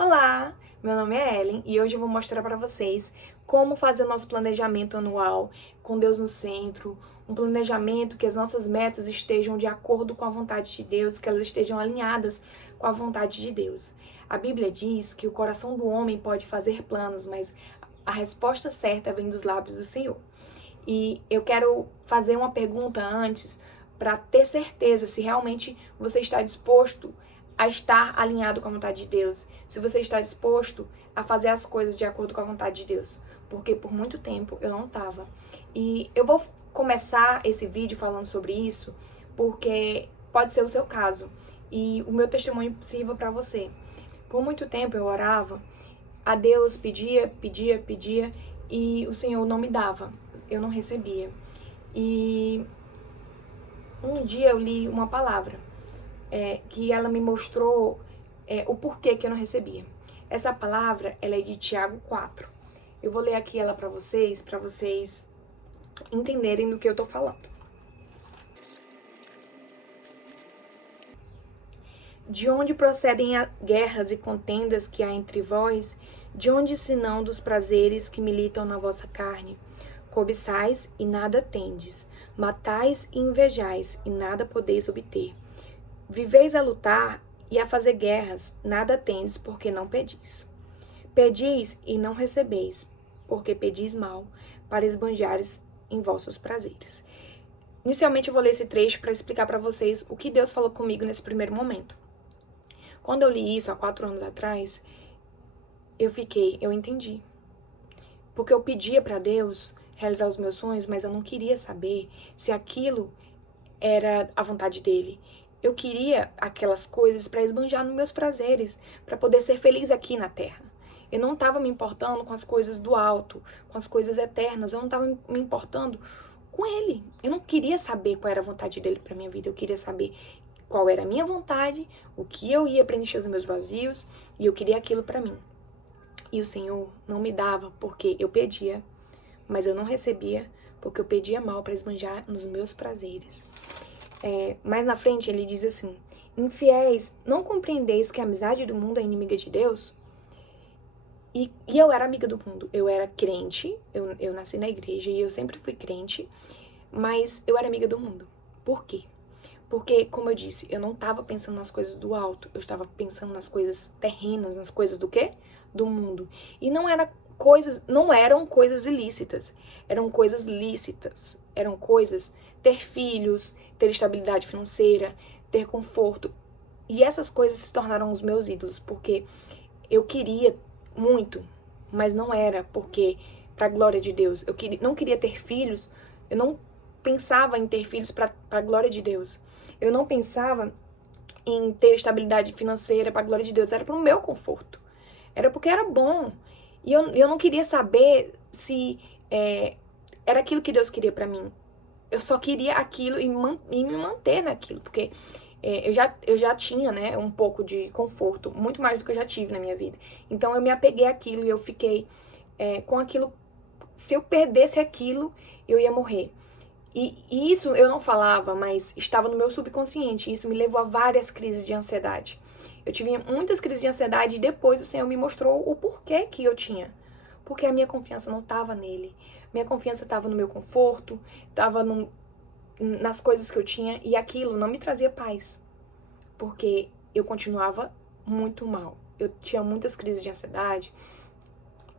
Olá, meu nome é Ellen e hoje eu vou mostrar para vocês como fazer o nosso planejamento anual com Deus no centro, um planejamento que as nossas metas estejam de acordo com a vontade de Deus, que elas estejam alinhadas com a vontade de Deus. A Bíblia diz que o coração do homem pode fazer planos, mas a resposta certa vem dos lábios do Senhor. E eu quero fazer uma pergunta antes para ter certeza se realmente você está disposto a estar alinhado com a vontade de Deus, se você está disposto a fazer as coisas de acordo com a vontade de Deus, porque por muito tempo eu não estava. E eu vou começar esse vídeo falando sobre isso, porque pode ser o seu caso, e o meu testemunho sirva para você. Por muito tempo eu orava, a Deus pedia, e o Senhor não me dava, eu não recebia. E um dia eu li uma palavra, que ela me mostrou o porquê que eu não recebia. Essa palavra, ela é de Tiago 4. Eu vou ler aqui ela para vocês entenderem do que eu tô falando. De onde procedem as guerras e contendas que há entre vós? De onde senão dos prazeres que militam na vossa carne? Cobiçais e nada tendes, matais e invejais e nada podeis obter. Viveis a lutar e a fazer guerras, nada tendes porque não pedis. Pedis e não recebeis, porque pedis mal, para esbanjares em vossos prazeres. Inicialmente eu vou ler esse trecho para explicar para vocês o que Deus falou comigo nesse primeiro momento. Quando eu li isso há 4 anos atrás, eu entendi. Porque eu pedia para Deus realizar os meus sonhos, mas eu não queria saber se aquilo era a vontade dele. Eu queria aquelas coisas para esbanjar nos meus prazeres, para poder ser feliz aqui na terra. Eu não estava me importando com as coisas do alto, com as coisas eternas. Eu não estava me importando com ele. Eu não queria saber qual era a vontade dele para minha vida. Eu queria saber qual era a minha vontade, o que eu ia preencher os meus vazios, e eu queria aquilo para mim. E o Senhor não me dava porque eu pedia, mas eu não recebia porque eu pedia mal para esbanjar nos meus prazeres. Mais na frente ele diz assim: infiéis, não compreendeis que a amizade do mundo é inimiga de Deus? E eu era amiga do mundo, eu era crente, eu nasci na igreja e eu sempre fui crente, mas eu era amiga do mundo. Por quê? Porque, como eu disse, eu não estava pensando nas coisas do alto, eu estava pensando nas coisas terrenas, nas coisas do quê? Do mundo. E não eram coisas ilícitas, eram coisas lícitas, eram coisas ter filhos, ter estabilidade financeira, ter conforto. E essas coisas se tornaram os meus ídolos, porque eu queria muito, mas não era porque, para a glória de Deus, não queria ter filhos, eu não pensava em ter filhos para a glória de Deus. Eu não pensava em ter estabilidade financeira para a glória de Deus, era para o meu conforto. Era porque era bom. E eu não queria saber se era aquilo que Deus queria para mim. Eu só queria aquilo e me manter naquilo, porque eu já tinha, né, um pouco de conforto, muito mais do que eu já tive na minha vida. Então eu me apeguei àquilo e eu fiquei com aquilo. Se eu perdesse aquilo, eu ia morrer. E isso eu não falava, mas estava no meu subconsciente. Isso me levou a várias crises de ansiedade. Eu tive muitas crises de ansiedade e depois o Senhor me mostrou o porquê que eu tinha. Porque a minha confiança não estava nele. Minha confiança estava no meu conforto, estava nas coisas que eu tinha, e aquilo não me trazia paz. Porque eu continuava muito mal. Eu tinha muitas crises de ansiedade.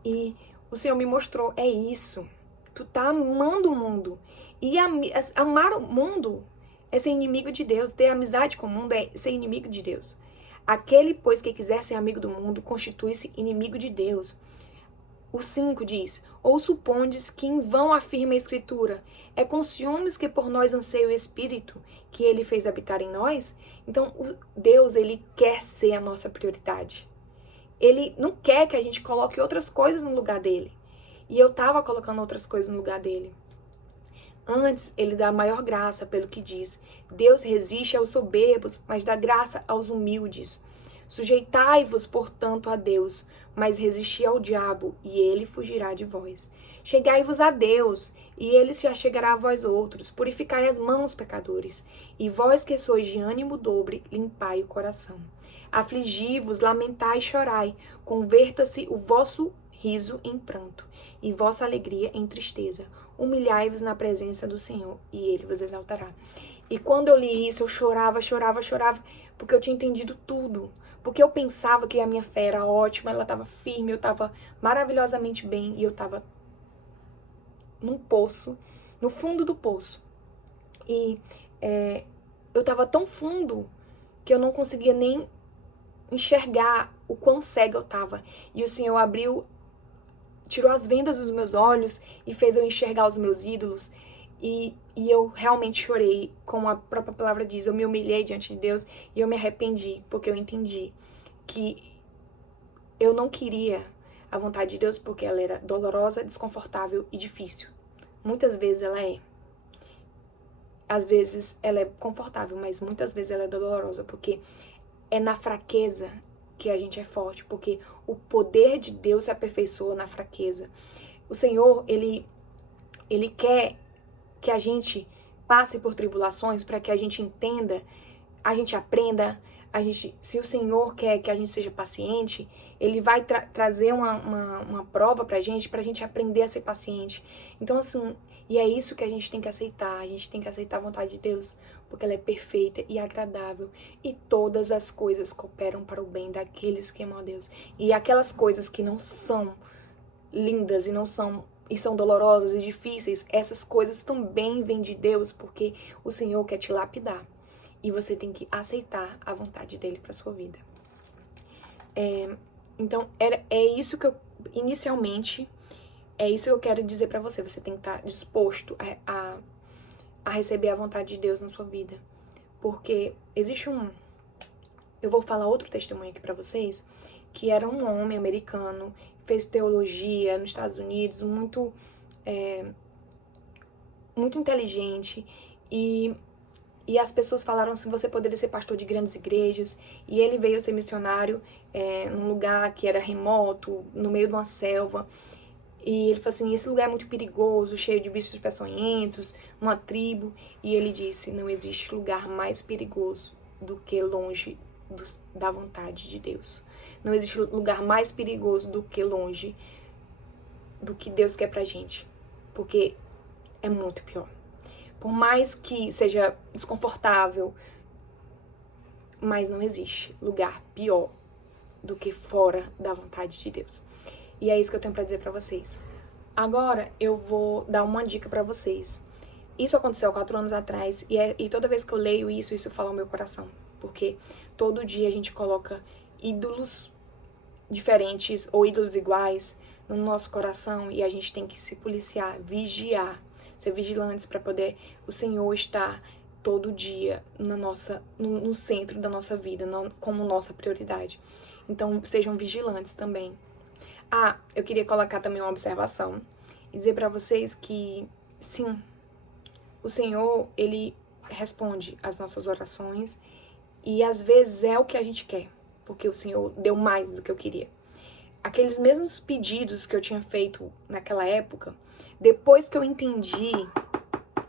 E o Senhor me mostrou, é isso. Tu tá amando o mundo. E amar o mundo é ser inimigo de Deus. Ter amizade com o mundo é ser inimigo de Deus. Aquele, pois, que quiser ser amigo do mundo, constitui-se inimigo de Deus. O 5 diz: ou supondes que em vão afirma a Escritura, é com ciúmes que por nós anseia o Espírito, que ele fez habitar em nós? Então, Deus, ele quer ser a nossa prioridade. Ele não quer que a gente coloque outras coisas no lugar dele. E eu tava colocando outras coisas no lugar dele. Antes, ele dá maior graça, pelo que diz: Deus resiste aos soberbos, mas dá graça aos humildes. Sujeitai-vos, portanto, a Deus, mas resisti ao diabo, e ele fugirá de vós. Chegai-vos a Deus, e ele se achegará a vós outros. Purificai as mãos, pecadores, e vós que sois de ânimo dobre, limpai o coração. Afligi-vos, lamentai e chorai, converta-se o vosso riso em pranto, e vossa alegria em tristeza. Humilhai-vos na presença do Senhor, e Ele vos exaltará. E quando eu li isso, eu chorava, porque eu tinha entendido tudo. Porque eu pensava que a minha fé era ótima, ela estava firme, eu estava maravilhosamente bem, e eu estava num poço, no fundo do poço. E eu estava tão fundo que eu não conseguia nem enxergar o quão cega eu estava. E o Senhor tirou as vendas dos meus olhos e fez eu enxergar os meus ídolos. E eu realmente chorei, como a própria palavra diz, eu me humilhei diante de Deus e eu me arrependi, porque eu entendi que eu não queria a vontade de Deus porque ela era dolorosa, desconfortável e difícil. Muitas vezes ela é. Às vezes ela é confortável, mas muitas vezes ela é dolorosa, porque é na fraqueza que a gente é forte, porque o poder de Deus se aperfeiçoa na fraqueza. O Senhor, Ele quer que a gente passe por tribulações para que a gente entenda, a gente aprenda, se o Senhor quer que a gente seja paciente, Ele vai trazer uma prova pra gente aprender a ser paciente. Então, assim, e é isso que a gente tem que aceitar. A gente tem que aceitar a vontade de Deus, porque ela é perfeita e agradável. E todas as coisas cooperam para o bem daqueles que amam a Deus. E aquelas coisas que não são lindas e são dolorosas e difíceis, essas coisas também vêm de Deus, porque o Senhor quer te lapidar. E você tem que aceitar a vontade dele para sua vida. Então, é isso que eu, inicialmente, é isso que eu quero dizer para você. Você tem que estar disposto a receber a vontade de Deus na sua vida. Porque existe eu vou falar outro testemunho aqui para vocês, que era um homem americano, fez teologia nos Estados Unidos, muito inteligente, e as pessoas falaram assim, você poderia ser pastor de grandes igrejas, e ele veio ser missionário num lugar que era remoto, no meio de uma selva, e ele falou assim, esse lugar é muito perigoso, cheio de bichos peçonhentos, uma tribo, e ele disse, não existe lugar mais perigoso do que longe da vontade de Deus. Não existe lugar mais perigoso do que longe do que Deus quer pra gente, porque é muito pior. Por mais que seja desconfortável, mas não existe lugar pior do que fora da vontade de Deus. E é isso que eu tenho pra dizer pra vocês. Agora eu vou dar uma dica pra vocês. Isso aconteceu 4 anos atrás e toda vez que eu leio isso fala ao meu coração. Porque todo dia a gente coloca ídolos diferentes ou ídolos iguais no nosso coração e a gente tem que se policiar, vigiar, ser vigilantes para poder o Senhor estar todo dia no centro da nossa vida, como nossa prioridade. Então, sejam vigilantes também. Eu queria colocar também uma observação e dizer para vocês que, sim, o Senhor, Ele responde às nossas orações e às vezes é o que a gente quer, porque o Senhor deu mais do que eu queria. Aqueles mesmos pedidos que eu tinha feito naquela época, depois que eu entendi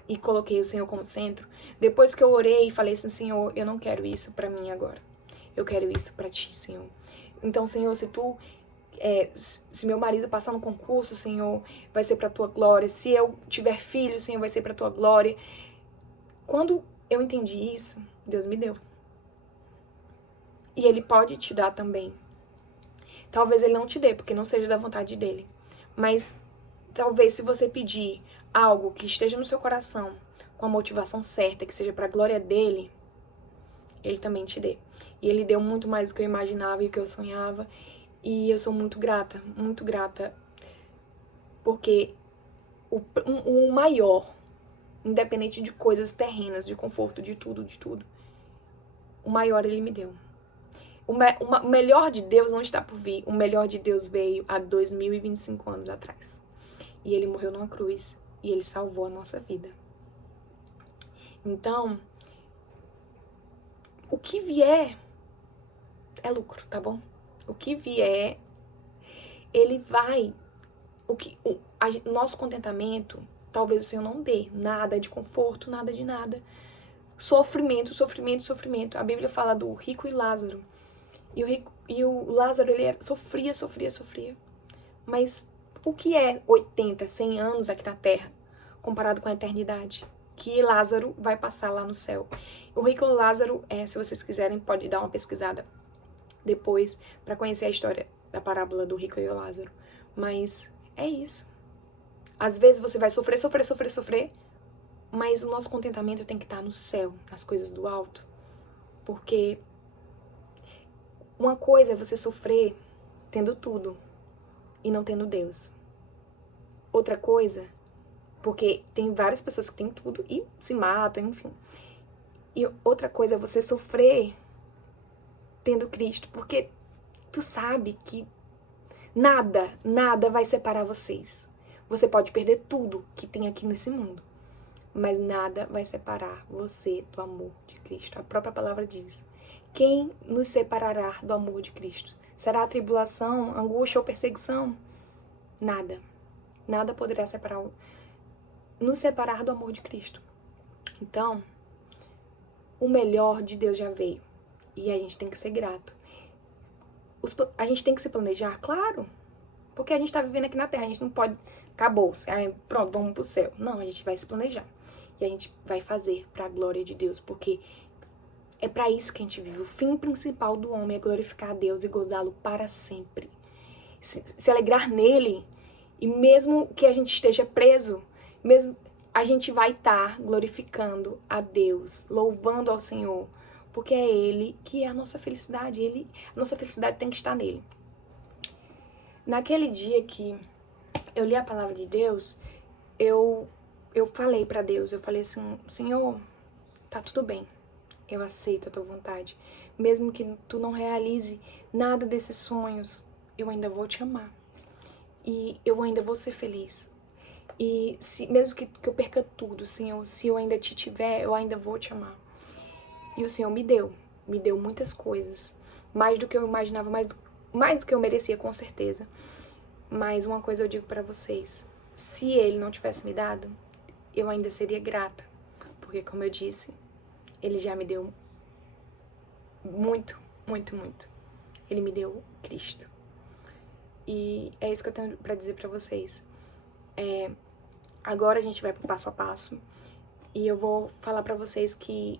e coloquei o Senhor como centro, depois que eu orei e falei assim, Senhor, eu não quero isso pra mim agora. Eu quero isso pra ti, Senhor. Então, Senhor, se meu marido passar no concurso, Senhor, vai ser pra tua glória. Se eu tiver filho, Senhor, vai ser pra tua glória. Quando eu entendi isso, Deus me deu. E Ele pode te dar também. Talvez Ele não te dê, porque não seja da vontade dEle. Mas talvez se você pedir algo que esteja no seu coração, com a motivação certa, que seja pra glória dEle, Ele também te dê. E Ele deu muito mais do que eu imaginava e do que eu sonhava. E eu sou muito grata, porque o maior, independente de coisas terrenas, de conforto, de tudo, o maior Ele me deu. O melhor de Deus não está por vir, o melhor de Deus veio há 2025 anos atrás. E Ele morreu numa cruz, e Ele salvou a nossa vida. Então, o que vier é lucro, tá bom? O que vier, Ele vai... Nosso contentamento, talvez o Senhor não dê nada de conforto, nada de nada. Sofrimento. A Bíblia fala do rico e Lázaro. E o Lázaro, sofria. Mas o que é 80, 100 anos aqui na Terra, comparado com a eternidade? Que Lázaro vai passar lá no céu. O rico Lázaro, se vocês quiserem, pode dar uma pesquisada depois para conhecer a história da parábola do rico e o Lázaro. Mas é isso. Às vezes você vai sofrer, mas o nosso contentamento tem que estar no céu, nas coisas do alto. Porque uma coisa é você sofrer tendo tudo e não tendo Deus. Outra coisa, porque tem várias pessoas que têm tudo e se matam, enfim. E outra coisa é você sofrer tendo Cristo, porque tu sabe que nada vai separar vocês. Você pode perder tudo que tem aqui nesse mundo, mas nada vai separar você do amor de Cristo. A própria palavra diz: quem nos separará do amor de Cristo? Será a tribulação, angústia ou perseguição? Nada poderá nos separar do amor de Cristo. Então, o melhor de Deus já veio e a gente tem que ser grato. A gente tem que se planejar, claro, porque a gente tá vivendo aqui na Terra, a gente não pode, acabou, pronto, vamos pro céu. Não, a gente vai se planejar e a gente vai fazer pra glória de Deus, porque é pra isso que a gente vive. O fim principal do homem é glorificar a Deus e gozá-lo para sempre. Se alegrar nele, e mesmo que a gente esteja preso, mesmo a gente vai estar glorificando a Deus, louvando ao Senhor, porque é Ele que é a nossa felicidade. A nossa felicidade tem que estar nele. Naquele dia que eu li a palavra de Deus, eu falei pra Deus, eu falei assim: Senhor, tá tudo bem, eu aceito a tua vontade. Mesmo que tu não realize nada desses sonhos, eu ainda vou te amar. E eu ainda vou ser feliz. E mesmo que eu perca tudo, Senhor, se eu ainda te tiver, eu ainda vou te amar. E o Senhor me deu muitas coisas, mais do que eu imaginava, mais do que eu merecia, com certeza. Mas uma coisa eu digo pra vocês: se Ele não tivesse me dado, eu ainda seria grata, porque, como eu disse, Ele já me deu muito. Ele me deu Cristo. E é isso que eu tenho pra dizer pra vocês. Agora a gente vai pro passo a passo, e eu vou falar pra vocês que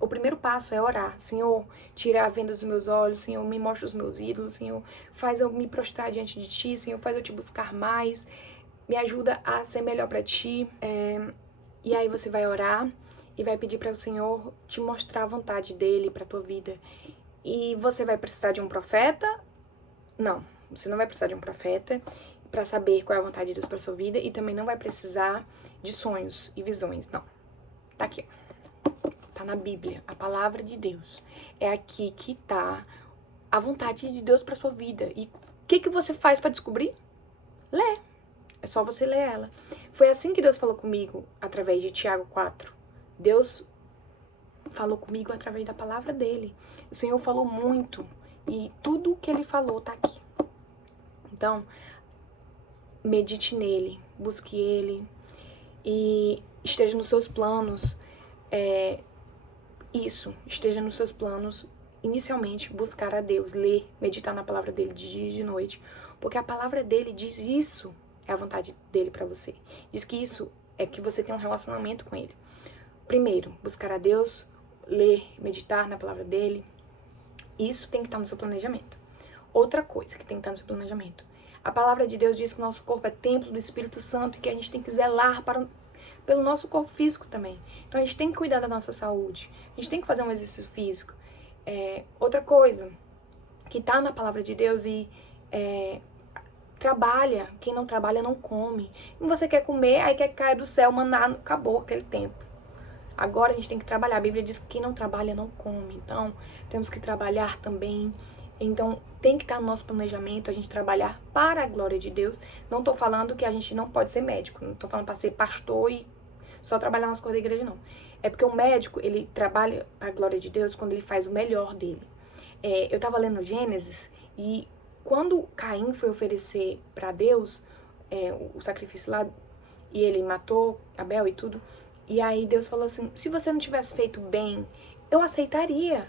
o primeiro passo é orar. Senhor, tira a venda dos meus olhos. Senhor, me mostra os meus ídolos. Senhor, faz eu me prostrar diante de Ti. Senhor, faz eu Te buscar mais. Me ajuda a ser melhor pra Ti. E aí você vai orar e vai pedir para o Senhor te mostrar a vontade dEle pra tua vida. E você vai precisar de um profeta? Não, você não vai precisar de um profeta pra saber qual é a vontade de Deus pra sua vida. E também não vai precisar de sonhos e visões, não. Tá aqui, tá na Bíblia, a palavra de Deus. É aqui que tá a vontade de Deus pra sua vida. E o que você faz pra descobrir? Lê. É só você ler ela. Foi assim que Deus falou comigo, através de Tiago 4. Deus falou comigo através da palavra dele. O Senhor falou muito, e tudo que ele falou tá aqui. Então, medite nele, busque ele, e esteja nos seus planos. Esteja nos seus planos, inicialmente, buscar a Deus, ler, meditar na palavra dele de dia e de noite, porque a palavra dele diz isso, é a vontade dele pra você. Diz que isso é que você tem um relacionamento com ele. Primeiro, buscar a Deus, ler, meditar na palavra dele, isso tem que estar no seu planejamento. Outra coisa que tem que estar no seu planejamento: a palavra de Deus diz que o nosso corpo é templo do Espírito Santo e que a gente tem que zelar pelo nosso corpo físico também. Então a gente tem que cuidar da nossa saúde, a gente tem que fazer um exercício físico. Outra coisa que tá na palavra de Deus trabalha. Quem não trabalha não come. E você quer comer, aí quer cair do céu, maná, acabou aquele tempo. Agora a gente tem que trabalhar. A Bíblia diz que quem não trabalha não come. Então temos que trabalhar também. Então tem que estar no nosso planejamento a gente trabalhar para a glória de Deus. Não tô falando que a gente não pode ser médico, não tô falando para ser pastor e só trabalhar nas coisas da igreja, não. É porque o médico, ele trabalha para a glória de Deus quando ele faz o melhor dele. Eu tava lendo Gênesis, e quando Caim foi oferecer para Deus o sacrifício lá, e ele matou Abel e tudo, e aí Deus falou assim: se você não tivesse feito bem, eu aceitaria.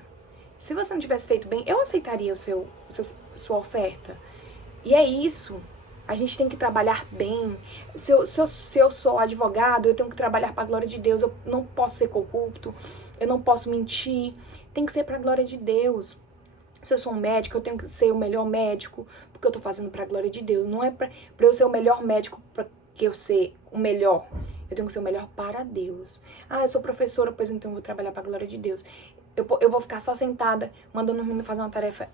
Se você não tivesse feito bem, eu aceitaria sua oferta. E é isso. A gente tem que trabalhar bem. Se eu sou advogado, eu tenho que trabalhar para a glória de Deus. Eu não posso ser corrupto, eu não posso mentir. Tem que ser para a glória de Deus. Se eu sou um médico, eu tenho que ser o melhor médico, porque eu tô fazendo pra glória de Deus. Não é pra eu ser o melhor médico, pra que eu ser o melhor. Eu tenho que ser o melhor para Deus. Ah, eu sou professora, pois então eu vou trabalhar pra glória de Deus. Eu vou ficar só sentada, mandando os meninos fazer uma tarefa,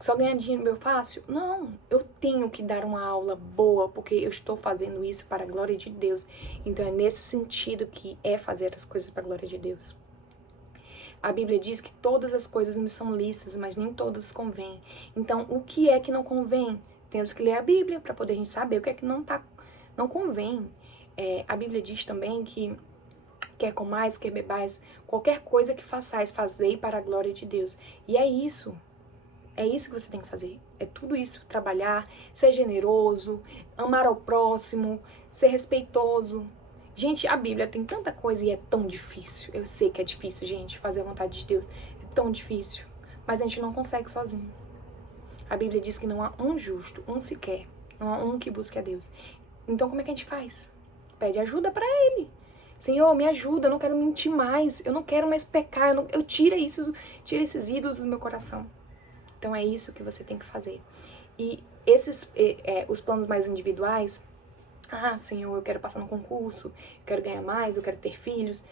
só ganhar dinheiro meu fácil? Não, eu tenho que dar uma aula boa, porque eu estou fazendo isso para a glória de Deus. Então é nesse sentido que é fazer as coisas para a glória de Deus. A Bíblia diz que todas as coisas me são lícitas, mas nem todas convêm. Então, o que é que não convém? Temos que ler a Bíblia para poder a gente saber o que é que não convém. A Bíblia diz também que quer comais, quer bebais, qualquer coisa que façais, fazei para a glória de Deus. E é isso. É isso que você tem que fazer. É tudo isso. Trabalhar, ser generoso, amar ao próximo, ser respeitoso. Gente, a Bíblia tem tanta coisa e é tão difícil. Eu sei que é difícil, gente, fazer a vontade de Deus. É tão difícil. Mas a gente não consegue sozinho. A Bíblia diz que não há um justo, um sequer. Não há um que busque a Deus. Então como é que a gente faz? Pede ajuda pra Ele. Senhor, me ajuda, eu não quero mentir mais. Eu não quero mais pecar. Eu tiro esses ídolos do meu coração. Então é isso que você tem que fazer. E os planos mais individuais... Ah, Senhor, eu quero passar no concurso, eu quero ganhar mais, eu quero ter filhos.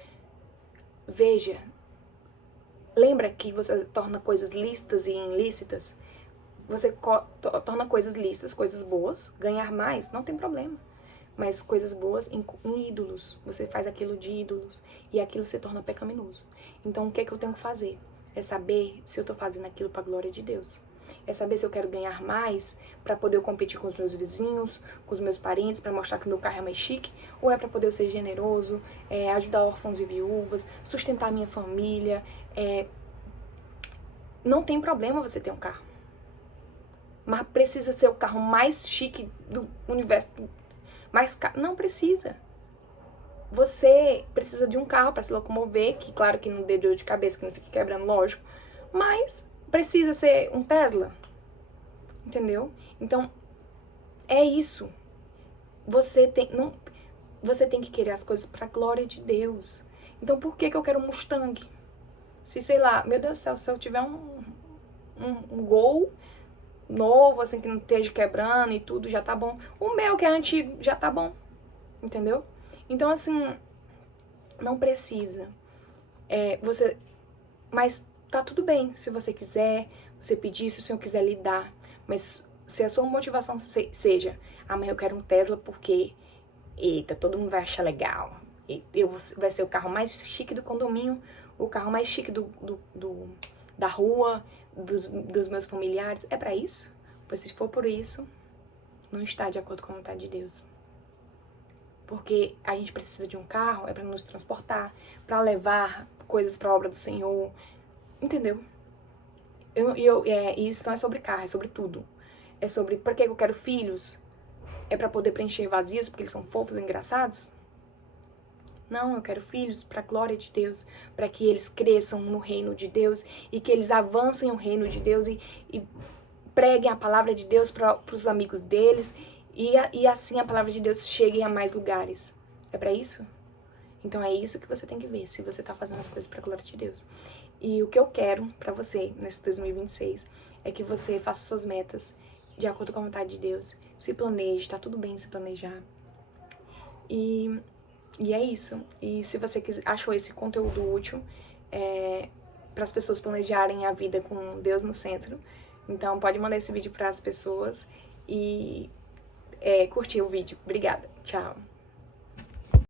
Veja, lembra que você torna coisas lícitas e ilícitas? Você torna coisas lícitas, coisas boas, ganhar mais, não tem problema. Mas coisas boas em ídolos, você faz aquilo de ídolos e aquilo se torna pecaminoso. Então o que é que eu tenho que fazer? É saber se eu tô fazendo aquilo para a glória de Deus. É saber se eu quero ganhar mais para poder eu competir com os meus vizinhos, com os meus parentes, para mostrar que o meu carro é mais chique, ou é para poder eu ser generoso, ajudar órfãos e viúvas, sustentar a minha família. Não tem problema você ter um carro, mas precisa ser o carro mais chique do universo, mais caro? Não precisa. Você precisa de um carro para se locomover, que claro que não dê dor de cabeça, que não fique quebrando, lógico, mas precisa ser um Tesla, entendeu? Então, é isso. Você tem que querer as coisas pra glória de Deus. Então, por que eu quero um Mustang? Se, sei lá, meu Deus do céu, se eu tiver um Gol novo, assim, que não esteja quebrando e tudo, já tá bom. O meu, que é antigo, já tá bom, entendeu? Então, assim, não precisa. Mas tá tudo bem, se você quiser, você pedir, se o Senhor quiser lhe dar. Mas se a sua motivação seja, mas eu quero um Tesla porque, eita, todo mundo vai achar legal. Vai ser o carro mais chique do condomínio, o carro mais chique da rua, dos meus familiares. É pra isso? Pois se for por isso, não está de acordo com a vontade de Deus. Porque a gente precisa de um carro, é pra nos transportar, pra levar coisas pra obra do Senhor. Entendeu? Isso não é sobre carro, é sobre tudo. É sobre por que eu quero filhos? É pra poder preencher vazios, porque eles são fofos e engraçados? Não, eu quero filhos pra glória de Deus, pra que eles cresçam no reino de Deus e que eles avancem o reino de Deus e preguem a palavra de Deus para os amigos deles e assim a palavra de Deus chegue a mais lugares. É pra isso? Então é isso que você tem que ver, se você tá fazendo as coisas pra glória de Deus. E o que eu quero pra você nesse 2026 é que você faça suas metas de acordo com a vontade de Deus. Se planeje, tá tudo bem se planejar. E é isso. E se você achou esse conteúdo útil para as pessoas planejarem a vida com Deus no centro, então pode mandar esse vídeo para as pessoas e curtir o vídeo. Obrigada. Tchau.